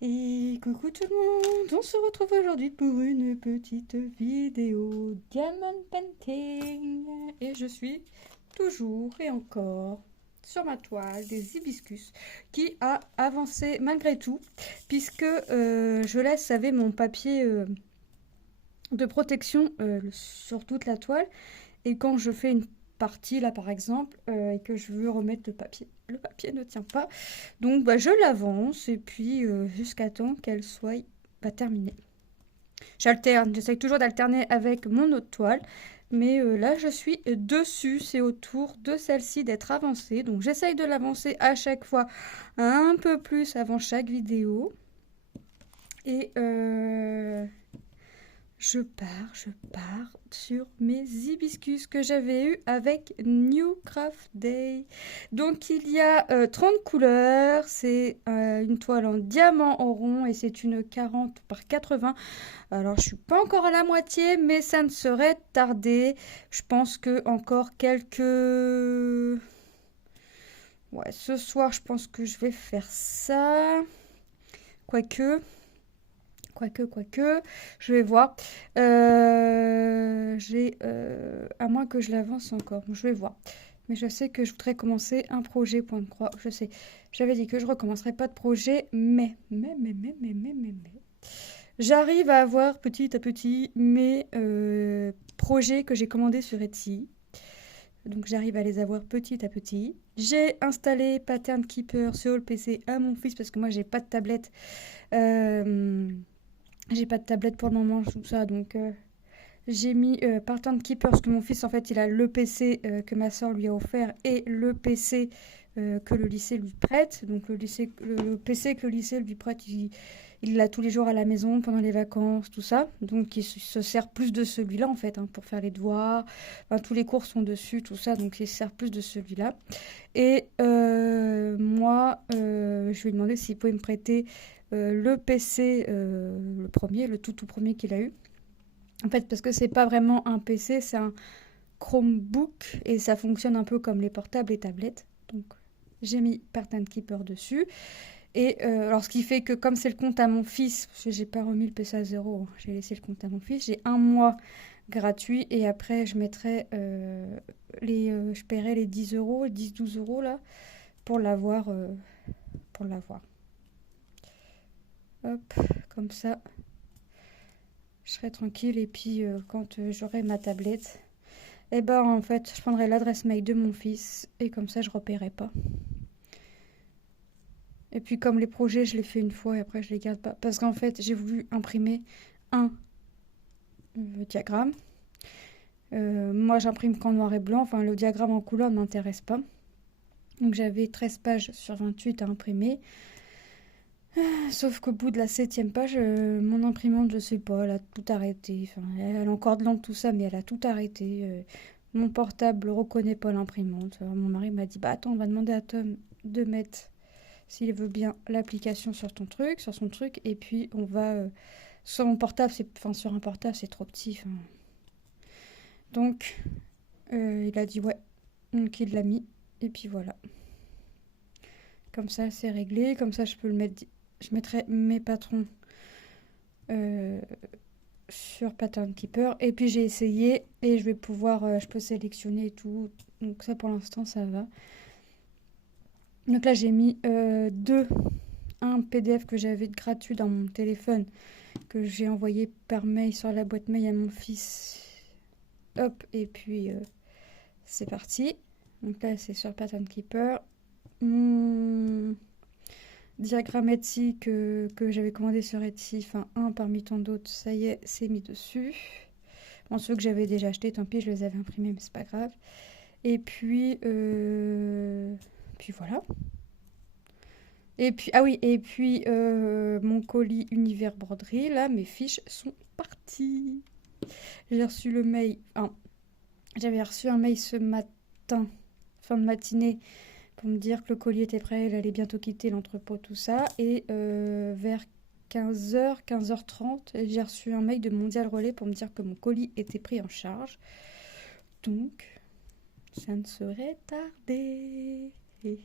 Et coucou tout le monde, on se retrouve aujourd'hui pour une petite vidéo Diamond Painting. Et je suis toujours et encore sur ma toile des hibiscus qui a avancé malgré tout, puisque je laisse, vous savez, mon papier de protection sur toute la toile. Et quand je fais une partie là par exemple et que je veux remettre le papier ne tient pas. Donc bah, je l'avance et puis jusqu'à temps qu'elle soit terminée. J'alterne, j'essaye toujours d'alterner avec mon autre toile. Mais là, je suis dessus, c'est au tour de celle-ci d'être avancée. Donc j'essaye de l'avancer à chaque fois un peu plus avant chaque vidéo. Et je pars sur mes hibiscus que j'avais eu avec New Craft Day. Donc il y a 30 couleurs, c'est une toile en diamant en rond et c'est une 40 par 80. Alors je suis pas encore à la moitié mais ça ne serait tardé. Je pense que encore quelques... Ouais, ce soir je pense que je vais faire ça. Quoique... Quoique, je vais voir. À moins que je l'avance encore. Je vais voir. Mais je sais que je voudrais commencer un projet, point de croix. Je sais. J'avais dit que je recommencerai pas de projet, mais. J'arrive à avoir petit à petit mes projets que j'ai commandés sur Etsy. Donc j'arrive à les avoir petit à petit. J'ai installé Pattern Keeper sur le PC à mon fils parce que moi j'ai pas de tablette. Euh, j'ai pas de tablette pour le moment, tout ça, donc j'ai mis Pattern Keeper parce que mon fils en fait il a le PC que ma soeur lui a offert et le PC que le lycée lui prête. Donc le PC que le lycée lui prête, il l'a tous les jours à la maison pendant les vacances, tout ça. Donc il se sert plus de celui-là en fait pour faire les devoirs. Enfin, tous les cours sont dessus, tout ça, donc il se sert plus de celui-là. Et moi, je lui ai demandé s'il pouvait me prêter le PC, le premier, le tout premier qu'il a eu. En fait, parce que c'est pas vraiment un PC, c'est un Chromebook et ça fonctionne un peu comme les portables et tablettes. Donc j'ai mis Pattern Keeper dessus. Et alors ce qui fait que comme c'est le compte à mon fils, parce que j'ai pas remis le PC à zéro, j'ai laissé le compte à mon fils, j'ai un mois gratuit et après je mettrai je paierai les 10 euros, 10-12 € là pour l'avoir. Pour l'avoir. Hop, comme ça, je serai tranquille. Et puis, quand j'aurai ma tablette, eh ben, en fait, je prendrai l'adresse mail de mon fils. Et comme ça, je repérerai pas. Et puis, comme les projets, je les fais une fois et après, je les garde pas. Parce qu'en fait, j'ai voulu imprimer un diagramme. Moi, j'imprime qu'en noir et blanc. Enfin, le diagramme en couleur ne m'intéresse pas. Donc, j'avais 13 pages sur 28 à imprimer. Sauf qu'au bout de la 7e page, mon imprimante, je sais pas, elle a tout arrêté. Enfin, elle a encore de l'encre, tout ça, mais elle a tout arrêté. Mon portable reconnaît pas l'imprimante. Alors, mon mari m'a dit, bah attends, on va demander à Tom de mettre, s'il veut bien, l'application sur ton truc, sur son truc, et puis on va... sur mon portable, sur un portable, c'est trop petit. Donc, il a dit ouais, donc il l'a mis, et puis voilà. Comme ça, c'est réglé, comme ça, je peux le mettre... Je mettrai mes patrons euh, sur Pattern Keeper. Et puis j'ai essayé et je vais pouvoir, je peux sélectionner et tout. Donc ça pour l'instant ça va. Donc là j'ai mis un PDF que j'avais gratuit dans mon téléphone que j'ai envoyé par mail sur la boîte mail à mon fils. Hop, et puis c'est parti. Donc là c'est sur Pattern Keeper. Mon diagramme Etsy que j'avais commandé sur Etsy, enfin un parmi tant d'autres, ça y est, c'est mis dessus. Bon, ceux que j'avais déjà achetés, tant pis, je les avais imprimés, mais c'est pas grave. Et puis voilà. Et puis, ah oui, et puis mon colis Univers Broderie, là, mes fiches sont parties. J'ai reçu le mail, j'avais reçu un mail ce matin, fin de matinée, pour me dire que le colis était prêt, elle allait bientôt quitter l'entrepôt, tout ça. Et vers 15h, 15h30, j'ai reçu un mail de Mondial Relais pour me dire que mon colis était pris en charge. Donc, ça ne serait tardé. Je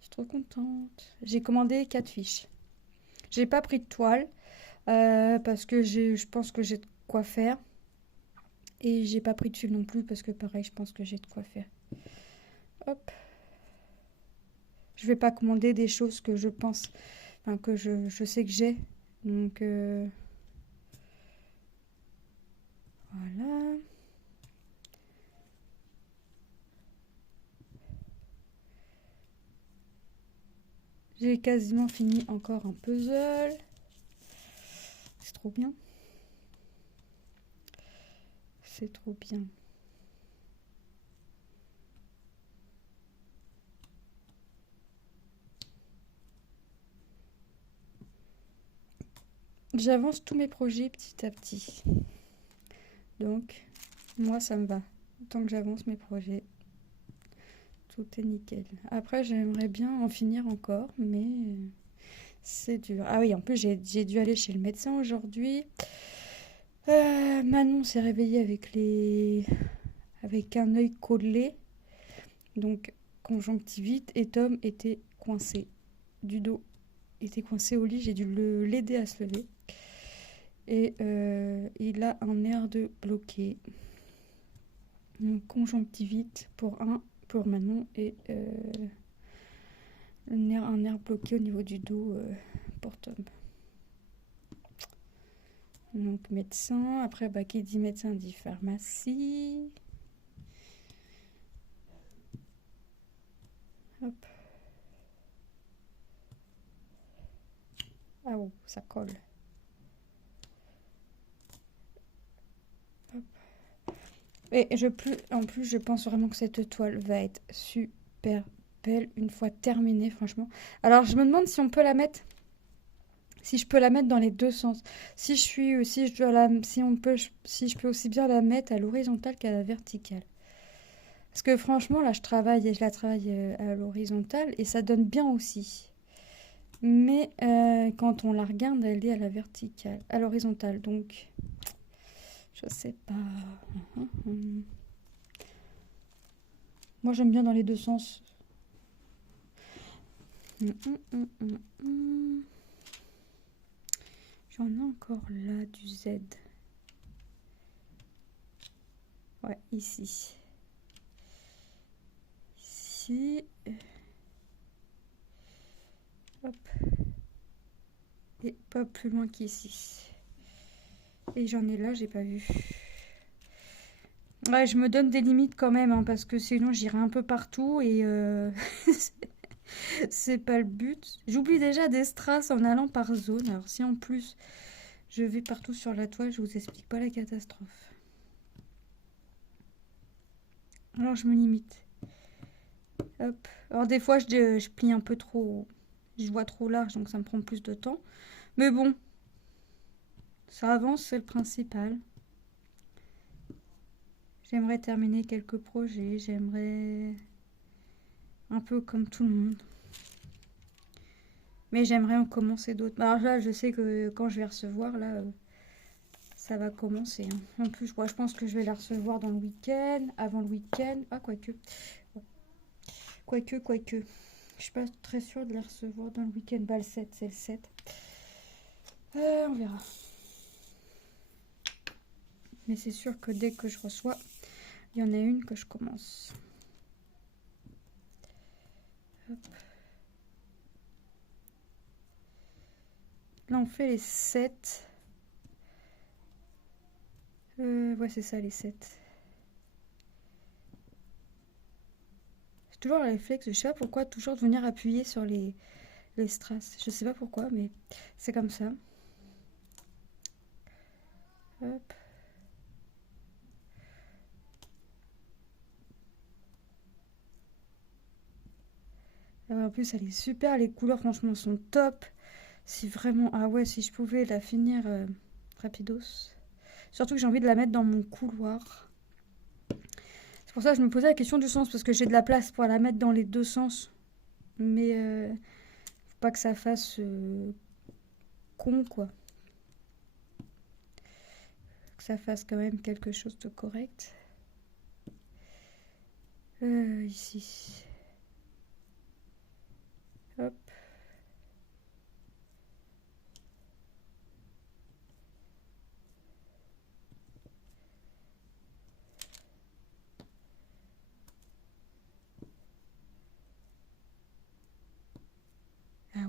suis trop contente. J'ai commandé 4 fiches. J'ai pas pris de toile parce que je pense que j'ai de quoi faire. Et j'ai pas pris de fil non plus parce que pareil, je pense que j'ai de quoi faire. Hop. Je vais pas commander des choses que je pense, enfin que je sais que j'ai. Donc voilà. J'ai quasiment fini encore un puzzle. C'est trop bien. C'est trop bien. J'avance tous mes projets petit à petit. Donc, moi, ça me va. Tant que j'avance mes projets, tout est nickel. Après, j'aimerais bien en finir encore, mais c'est dur. Ah oui, en plus, j'ai dû aller chez le médecin aujourd'hui. Manon s'est réveillée avec un œil collé, donc conjonctivite, et Tom était coincé du dos. Il était coincé au lit, j'ai dû l'aider à se lever. Et il a un nerf de bloqué. Donc conjonctivite pour Manon et un nerf bloqué au niveau du dos pour Tom. Donc médecin, après bah, qui dit médecin dit pharmacie. Hop. Ah oh, ça colle. Hop. Et en plus, je pense vraiment que cette toile va être super belle une fois terminée, franchement. Alors, je me demande si on peut la mettre, si je peux la mettre dans les deux sens. Si je peux aussi bien la mettre à l'horizontale qu'à la verticale. Parce que franchement, là, je la travaille à l'horizontale et ça donne bien aussi. Mais quand on la regarde, elle est à la verticale, à l'horizontale. Donc, je sais pas. Moi, j'aime bien dans les deux sens. J'en ai encore là du Z. Ouais, ici. Ici. Hop. Et pas plus loin qu'ici. Et j'en ai là, j'ai pas vu. Ouais, je me donne des limites quand même, hein, parce que sinon j'irai un peu partout et c'est pas le but. J'oublie déjà des strass en allant par zone. Alors si en plus je vais partout sur la toile, je vous explique pas la catastrophe. Alors je me limite. Hop. Alors des fois je plie un peu trop. Je vois trop large, donc ça me prend plus de temps. Mais bon, ça avance, c'est le principal. J'aimerais terminer quelques projets, j'aimerais un peu comme tout le monde. Mais j'aimerais en commencer d'autres. Alors là, je sais que quand je vais recevoir, là, ça va commencer. Hein. En plus, je pense que je vais la recevoir dans le week-end, avant le week-end. Ah, quoique. Quoique. Je suis pas très sûre de la recevoir dans le week-end. Bah, le 7, c'est le 7. On verra. Mais c'est sûr que dès que je reçois, il y en a une que je commence. Hop. Là, on fait les 7. Ouais, c'est ça, les 7. J'ai toujours le réflexe, je sais pas pourquoi, toujours de venir appuyer sur les strass. Je sais pas pourquoi, mais c'est comme ça. Hop. En plus, elle est super, les couleurs, franchement, sont top. Si vraiment, ah ouais, si je pouvais la finir rapidos. Surtout que j'ai envie de la mettre dans mon couloir. C'est pour ça que je me posais la question du sens, parce que j'ai de la place pour la mettre dans les deux sens. Mais faut pas que ça fasse con, quoi. Que ça fasse quand même quelque chose de correct. Ici. Hop.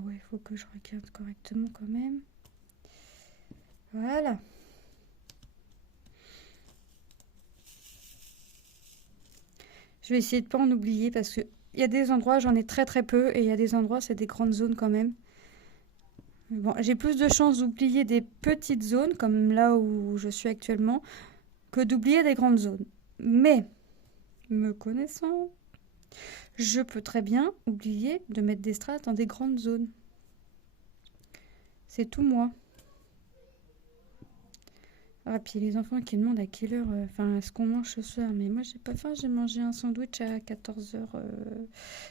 Ah ouais, il faut que je regarde correctement quand même. Voilà. Je vais essayer de pas en oublier parce que il y a des endroits, j'en ai très très peu, et il y a des endroits, c'est des grandes zones quand même. Bon, j'ai plus de chances d'oublier des petites zones, comme là où je suis actuellement, que d'oublier des grandes zones. Mais, me connaissant, je peux très bien oublier de mettre des strates dans des grandes zones. C'est tout moi. Ah, puis les enfants qui demandent à quelle heure, enfin, est-ce qu'on mange ce soir? Mais moi, j'ai pas faim, j'ai mangé un sandwich à 14h,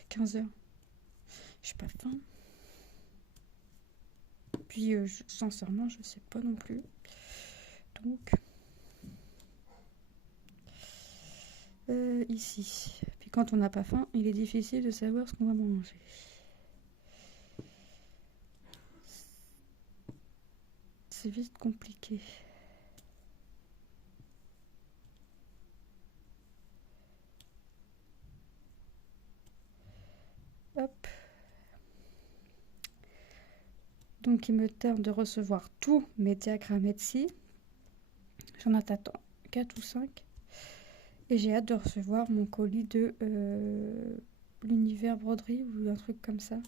15h. J'ai pas faim. Puis, sincèrement, je sais pas non plus. Donc, ici. Puis quand on n'a pas faim, il est difficile de savoir ce qu'on va manger. C'est vite compliqué. Hop. Donc il me tarde de recevoir tous mes diagrammes Etsy. J'en attends 4 ou 5. Et j'ai hâte de recevoir mon colis de l'univers broderie ou un truc comme ça.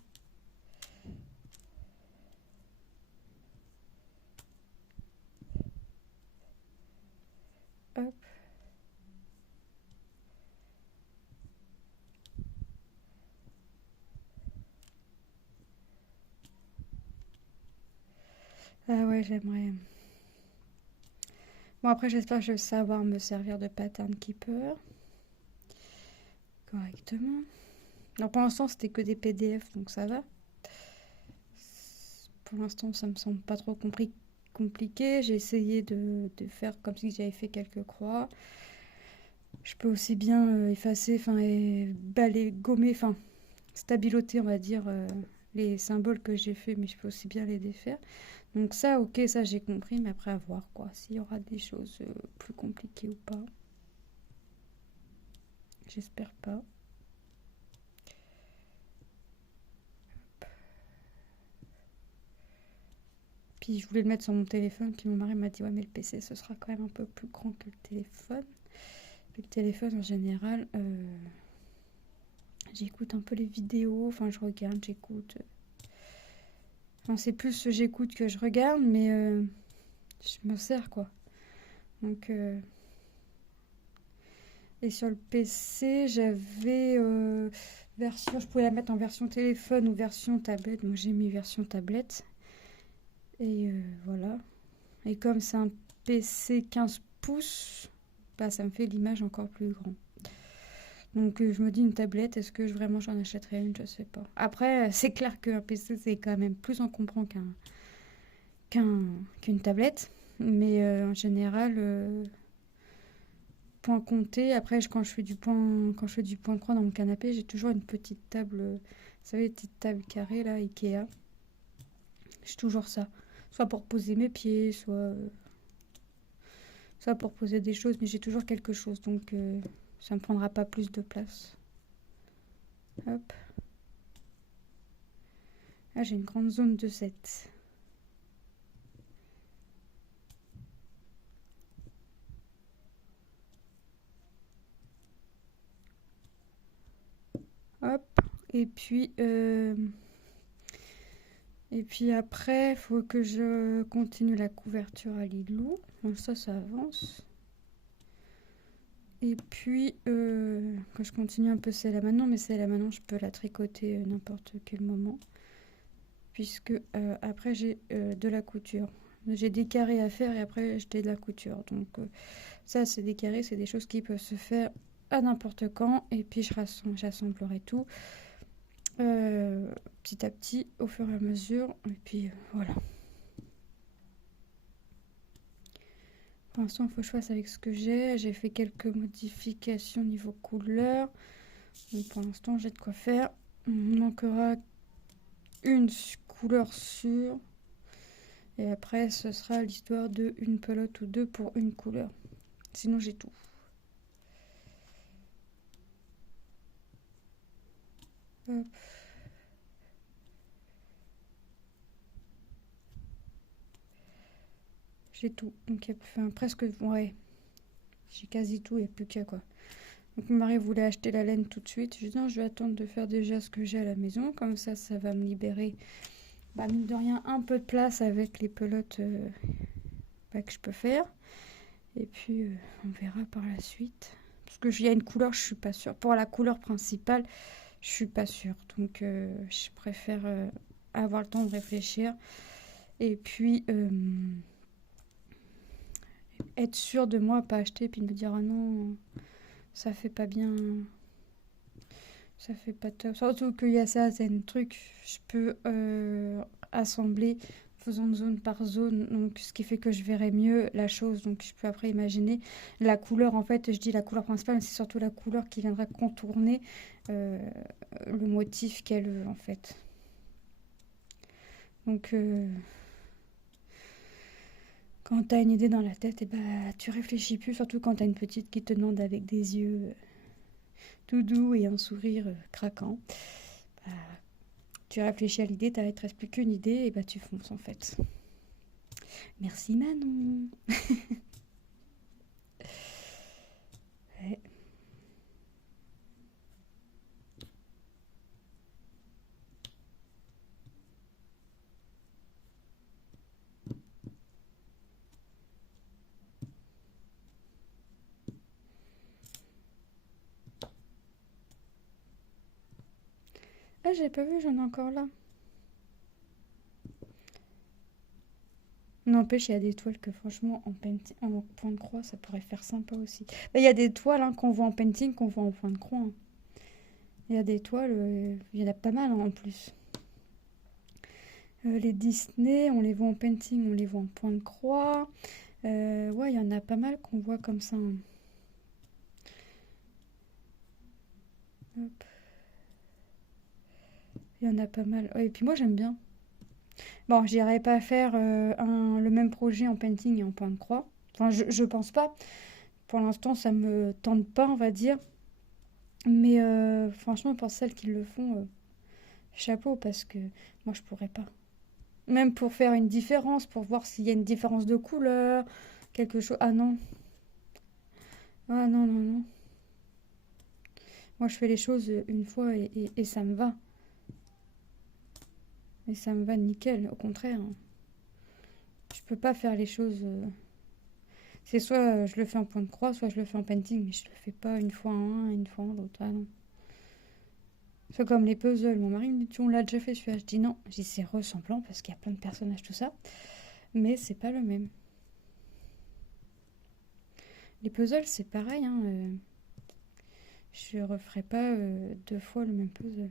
Hop. Ah ouais, j'aimerais. Bon, après, j'espère que je vais savoir me servir de Pattern Keeper correctement. Non, pour l'instant, c'était que des PDF, donc ça va. Pour l'instant, ça me semble pas trop compliqué. J'ai essayé de faire comme si j'avais fait quelques croix. Je peux aussi bien effacer, enfin, gommer, enfin, stabiloter, on va dire, les symboles que j'ai fait, mais je peux aussi bien les défaire. Donc ça, ok, ça j'ai compris, mais après à voir, quoi, s'il y aura des choses plus compliquées ou pas. J'espère pas. Puis je voulais le mettre sur mon téléphone, puis mon mari m'a dit, ouais, mais le PC, ce sera quand même un peu plus grand que le téléphone. Puis le téléphone, en général, j'écoute un peu les vidéos, enfin je regarde, j'écoute. Enfin, c'est plus j'écoute que je regarde, mais je me sers, quoi. Donc, et sur le PC, j'avais version, je pouvais la mettre en version téléphone ou version tablette. Moi, j'ai mis version tablette. Et voilà. Et comme c'est un PC 15 pouces, bah, ça me fait l'image encore plus grand. Donc, je me dis une tablette, est-ce que vraiment j'en achèterais une? Je sais pas. Après, c'est clair qu'un PC, c'est quand même plus encombrant qu'une tablette. Mais en général, point compté. Après, quand je fais du point croix dans mon canapé, j'ai toujours une petite table, vous savez, les petites tables carrées là, Ikea. J'ai toujours ça. Soit pour poser mes pieds, soit pour poser des choses, mais j'ai toujours quelque chose. Donc, ça ne me prendra pas plus de place. Hop. Là, j'ai une grande zone de 7. Hop. Et puis après, il faut que je continue la couverture à Lilou. Donc ça avance. Et puis, que je continue un peu celle-là maintenant, mais celle-là maintenant, je peux la tricoter n'importe quel moment. Puisque après, j'ai de la couture. J'ai des carrés à faire et après, j'ai de la couture. Donc ça, c'est des carrés, c'est des choses qui peuvent se faire à n'importe quand. Et puis, j'assemblerai tout petit à petit, au fur et à mesure. Et puis, voilà. Pour l'instant, il faut que je fasse avec ce que j'ai. J'ai fait quelques modifications niveau couleur. Donc, pour l'instant, j'ai de quoi faire. Il me manquera une couleur sûre. Et après, ce sera l'histoire de une pelote ou deux pour une couleur. Sinon, j'ai tout. Hop. J'ai tout. Donc, enfin, presque, ouais, j'ai quasi tout, il n'y a plus qu'à quoi. Donc, mon mari voulait acheter la laine tout de suite. Je dis non, je vais attendre de faire déjà ce que j'ai à la maison. Comme ça va me libérer, bah, mine de rien, un peu de place avec les pelotes bah, que je peux faire. Et puis, on verra par la suite. Parce que il y a une couleur, je suis pas sûre. Pour la couleur principale, je suis pas sûre. Donc, je préfère avoir le temps de réfléchir. Et puis, être sûre de moi, pas acheter, puis me dire, ah non, ça fait pas bien, ça fait pas top. Surtout qu'il y a certains trucs, je peux assembler faisant zone par zone, donc ce qui fait que je verrai mieux la chose, donc je peux après imaginer la couleur. En fait, je dis la couleur principale, mais c'est surtout la couleur qui viendra contourner le motif qu'elle veut en fait. Donc quand tu as une idée dans la tête, et bah, tu réfléchis plus, surtout quand tu as une petite qui te demande avec des yeux tout doux et un sourire craquant. Bah, tu réfléchis à l'idée, il ne te reste plus qu'une idée, et bah tu fonces en fait. Merci Manon. Ouais. Ah, j'ai pas vu, j'en ai encore là. N'empêche, il y a des toiles que franchement, en point de croix, ça pourrait faire sympa aussi. Bah, il y a des toiles hein, qu'on voit en painting, qu'on voit en point de croix. Hein. Il y a des toiles, il y en a pas mal hein, en plus. Les Disney, on les voit en painting, on les voit en point de croix. Ouais, il y en a pas mal qu'on voit comme ça. Hein. Hop. Il y en a pas mal. Ouais, et puis moi, j'aime bien. Bon, j'irai pas faire le même projet en painting et en point de croix. Enfin, je pense pas. Pour l'instant, ça me tente pas, on va dire. Mais franchement, pour celles qui le font, chapeau, parce que moi, je pourrais pas. Même pour faire une différence, pour voir s'il y a une différence de couleur, quelque chose. Ah non. Ah non, non, non. Moi, je fais les choses une fois et ça me va. Et ça me va nickel, au contraire. Hein. Je peux pas faire les choses. C'est soit je le fais en point de croix, soit je le fais en painting, mais je le fais pas une fois en un, une fois en l'autre. Ah non. C'est comme les puzzles. Mon mari me dit, on l'a déjà fait celui-là. Je dis non. Je dis c'est ressemblant parce qu'il y a plein de personnages, tout ça. Mais c'est pas le même. Les puzzles, c'est pareil. Hein, je referai pas deux fois le même puzzle.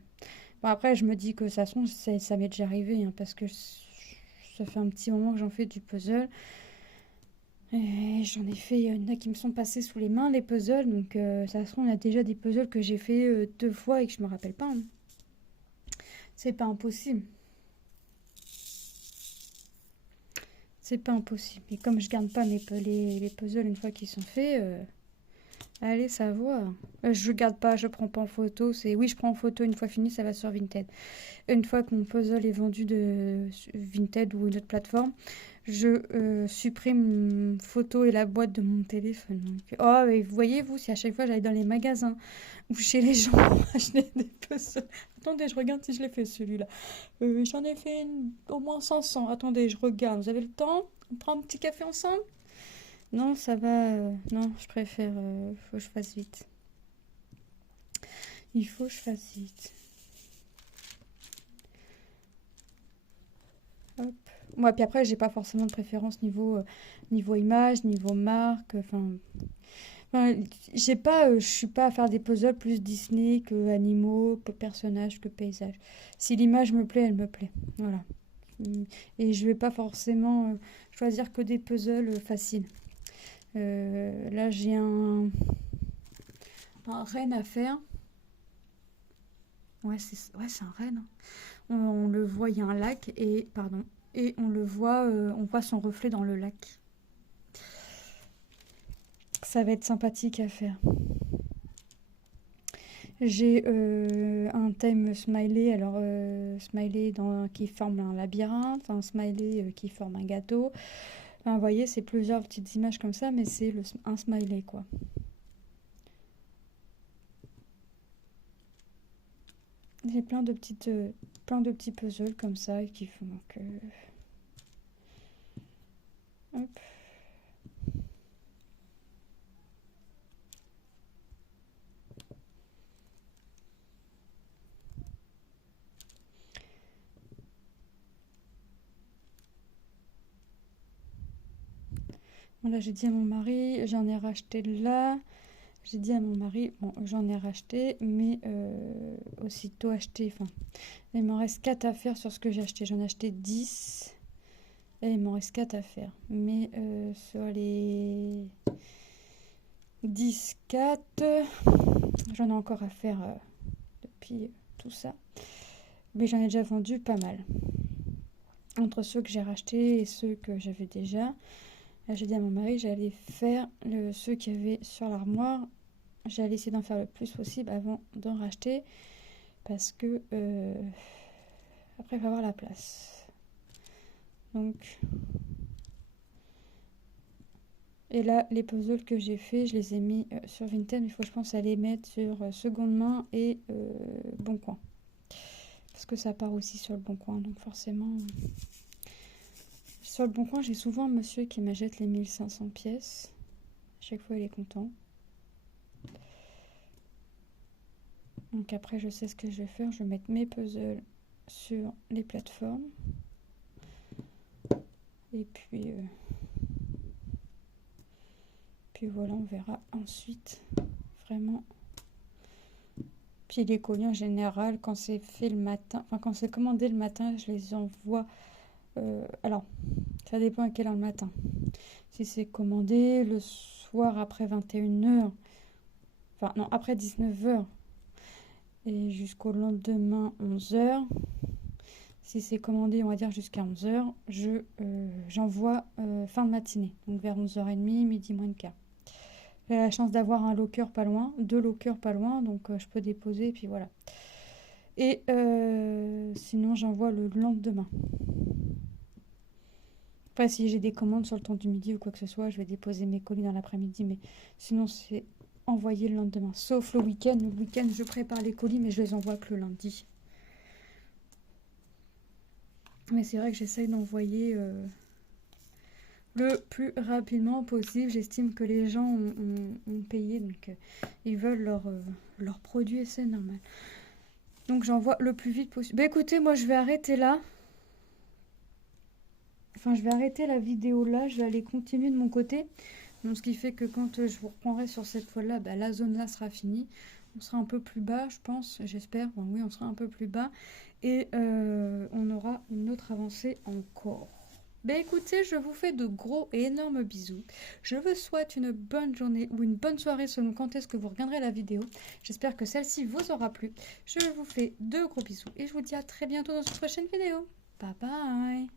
Bon, après, je me dis que de toute façon, ça m'est déjà arrivé. Hein, parce que ça fait un petit moment que j'en fais du puzzle. Et j'en ai fait, il y en a qui me sont passés sous les mains, les puzzles. Donc, de toute façon, il y a déjà des puzzles que j'ai fait deux fois et que je me rappelle pas. Hein. C'est pas impossible. C'est pas impossible. Et comme je garde pas les puzzles une fois qu'ils sont faits, allez savoir. Je garde pas, je prends pas en photo. Oui, je prends en photo une fois fini, ça va sur Vinted. Une fois que mon puzzle est vendu de Vinted ou une autre plateforme, je supprime photo et la boîte de mon téléphone. Donc, oh, et vous voyez, vous, si à chaque fois j'allais dans les magasins ou chez les gens acheter des puzzles. Attendez, je regarde si je l'ai fait celui-là. J'en ai fait au moins 500. Attendez, je regarde. Vous avez le temps? On prend un petit café ensemble? Non, ça va. Non, je préfère. Faut que je fasse vite. Il faut que je fasse vite. Hop. Moi, puis après, j'ai pas forcément de préférence niveau image, niveau marque. Enfin, j'ai pas, je suis pas à faire des puzzles plus Disney que animaux, que personnages, que paysages. Si l'image me plaît, elle me plaît. Voilà. Et je vais pas forcément choisir que des puzzles faciles. Là, j'ai un renne à faire. Ouais, c'est un renne. Hein. On le voit, il y a un lac et on le voit, on voit son reflet dans le lac. Ça va être sympathique à faire. J'ai un thème smiley, alors smiley qui forme un labyrinthe, un smiley qui forme un gâteau, Enfin, vous voyez, c'est plusieurs petites images comme ça, mais c'est un smiley, quoi. J'ai plein de petits puzzles comme ça qui font que... Hop. Bon, là, j'ai dit à mon mari, j'en ai racheté là. J'ai dit à mon mari, bon, j'en ai racheté, mais aussitôt acheté. Enfin, il m'en reste 4 à faire sur ce que j'ai acheté. J'en ai acheté 10 et il m'en reste 4 à faire. Mais sur les 10, 4, j'en ai encore à faire depuis tout ça. Mais j'en ai déjà vendu pas mal. Entre ceux que j'ai rachetés et ceux que j'avais déjà. Là, j'ai dit à mon mari, j'allais faire ceux qu'il y avait sur l'armoire. J'allais essayer d'en faire le plus possible avant d'en racheter. Parce que après, il va avoir la place. Donc... Et là, les puzzles que j'ai fait, je les ai mis sur Vinted. Il faut, je pense, à les mettre sur Seconde Main et Bon Coin. Parce que ça part aussi sur le Bon Coin. Donc forcément... Sur le Bon Coin, j'ai souvent un monsieur qui m'achète les 1500 pièces. À chaque fois, il est content. Donc après, je sais ce que je vais faire. Je vais mettre mes puzzles sur les plateformes. Et puis voilà, on verra ensuite. Vraiment. Puis les colis en général, quand c'est fait le matin, enfin quand c'est commandé le matin, je les envoie. Alors, ça dépend à quelle heure le matin. Si c'est commandé le soir après 21h, enfin non, après 19h et jusqu'au lendemain 11h. Si c'est commandé, on va dire jusqu'à 11h, j'envoie fin de matinée, donc vers 11h30, midi moins le quart. J'ai la chance d'avoir un locker pas loin, 2 lockers pas loin, donc je peux déposer, et puis voilà. Et sinon, j'envoie le lendemain. Après, si j'ai des commandes sur le temps du midi ou quoi que ce soit, je vais déposer mes colis dans l'après-midi, mais sinon, c'est envoyé le lendemain. Sauf le week-end. Le week-end, je prépare les colis, mais je les envoie que le lundi. Mais c'est vrai que j'essaye d'envoyer le plus rapidement possible. J'estime que les gens ont payé, donc ils veulent leur produit et c'est normal. Donc j'envoie le plus vite possible. Bah écoutez, moi je vais arrêter là. Enfin, je vais arrêter la vidéo là. Je vais aller continuer de mon côté. Donc ce qui fait que quand je vous reprendrai sur cette toile-là, bah, la zone là sera finie. On sera un peu plus bas, je pense, j'espère. Bon, oui, on sera un peu plus bas. Et on aura une autre avancée encore. Ben écoutez, je vous fais de gros et énormes bisous. Je vous souhaite une bonne journée ou une bonne soirée selon quand est-ce que vous regarderez la vidéo. J'espère que celle-ci vous aura plu. Je vous fais de gros bisous et je vous dis à très bientôt dans une prochaine vidéo. Bye bye.